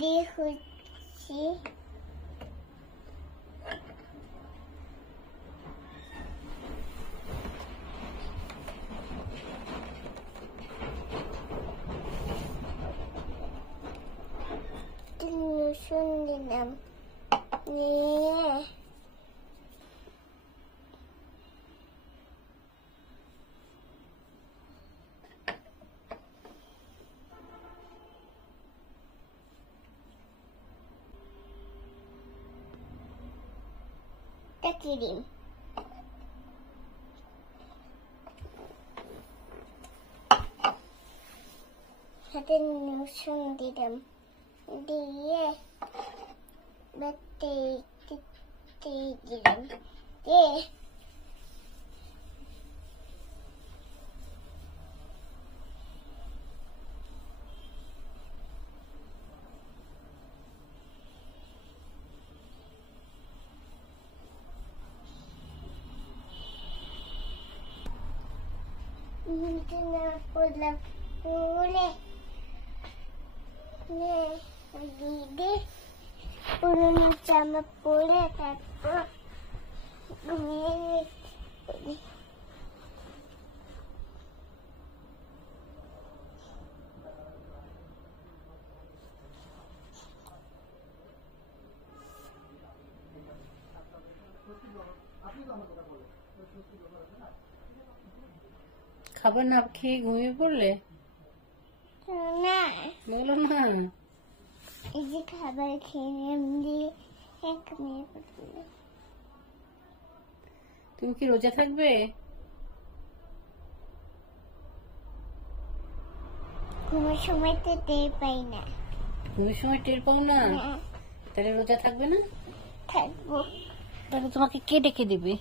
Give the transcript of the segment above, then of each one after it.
দিদি হচ্ছে লোশন দিলাম নিয়ে ক্রিম সাথে লোশন দিলাম দিয়ে বাতে দিলাম দিয়ে পুলে দিদি পুরনো জামা পরে তারপর ঘুমিয়ে খাবার না খেয়ে ঘুমিয়ে পড়লে? না বলো না। এই যে খাবার খেয়ে দিয়ে ঘুমিয়ে পড়লে। তুমি কি রোজা থাকবে? ঘুমের সময় তো টের পাই না। ঘুমের সময় টের পাও না? তাহলে রোজা থাকবে না? থাকবো। তাহলে তোমাকে কে ডেকে দিবে?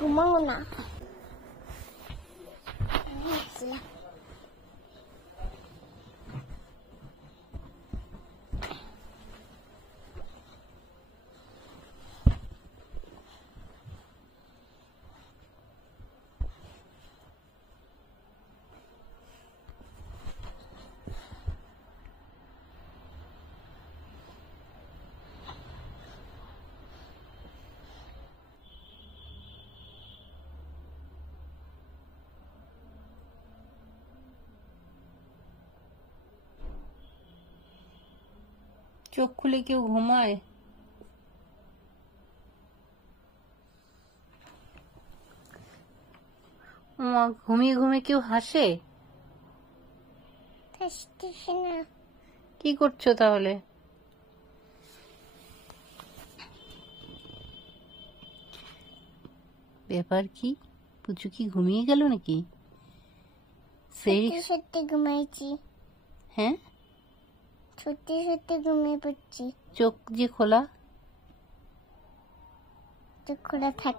ঘুমাও না। চোখ খুলে কেউ ঘুমায়? ঘুমিয়ে ঘুমিয়ে কেউ হাসে? হাসতেছে না। কি করছো তাহলে? ব্যাপার কি? পুচু কি ঘুমিয়ে গেল নাকি? সত্যি সত্যি ঘুমাইছি। হ্যাঁ, সত্যি সত্যি ঘুমিয়ে পড়ছি। চোখ যে খোলা। চোখ খোলা থাক।